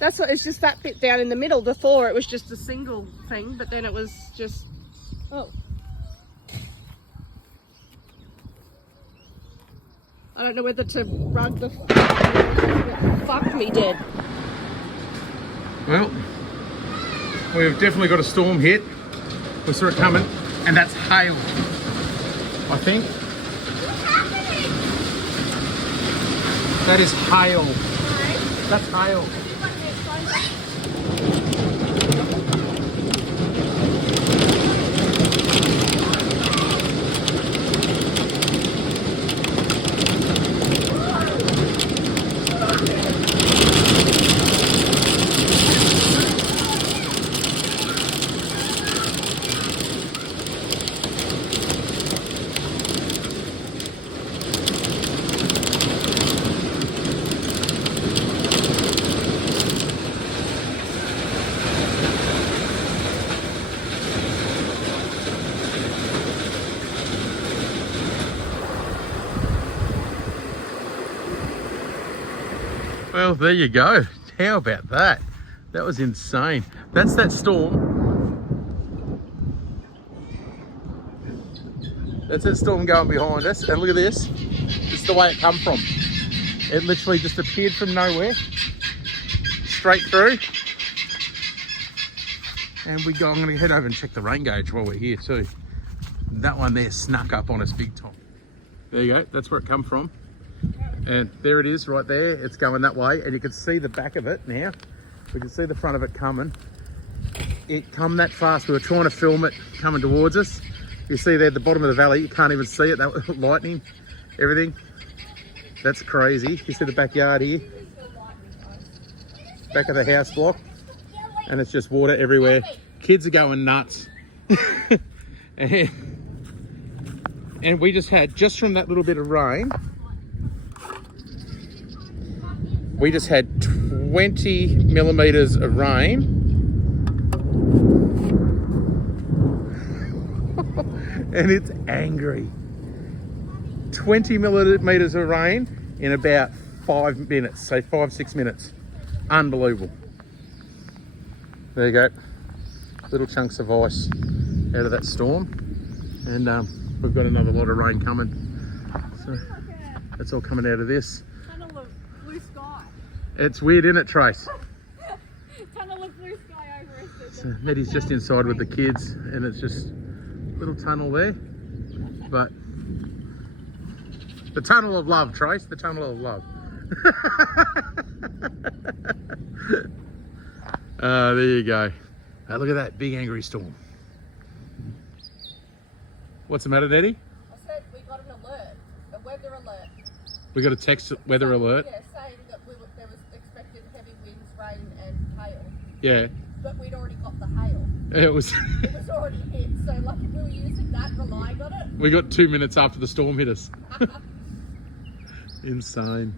That's what, it's just that bit down in the middle. Before it was just a single thing, but then it was just, oh. I don't know whether to rug the fuck me dead. Well, we've definitely got a storm hit. We saw it coming, and that's hail, I think. What's happening? That is hail. No. That's hail. Well, there you go. How about that? That was insane. That's that storm. That's that storm going behind us. And look at this. This is the way it come from. It literally just appeared from nowhere. Straight through. And I'm going to head over and check the rain gauge while we're here too. That one there snuck up on us big time. There you go. That's where it come from. And there it is right there. It's going that way, and you can see the back of it now. We can see the front of it coming. It come that fast. We were trying to film it coming towards us. You see there at the bottom of the valley, you can't even see it. That was lightning, everything. That's crazy. You see the backyard here, back of the house block, and it's just water everywhere. Kids are going nuts. and we just had, just from that little bit of rain, we just had 20 millimeters of rain. And it's angry. 20 millimeters of rain in about 5 minutes, say 5-6 minutes. Unbelievable. There you go. Little chunks of ice out of that storm. And we've got another lot of rain coming. So that's all coming out of this. Blue sky. It's weird, isn't it, Trace? Tunnel of blue sky over us. So Nettie's just inside with the kids, and it's just a little tunnel there. But the tunnel of love, Trace, the tunnel of love. There you go. Look at that big angry storm. What's the matter, Nettie? I said we got an alert, a weather alert. We got a text weather alert. Yeah, saying that there was expected heavy winds, rain and hail. Yeah. But we'd already got the hail. It was It was already hit, so like we were using that, relying on it. we got 2 minutes after the storm hit us. Insane.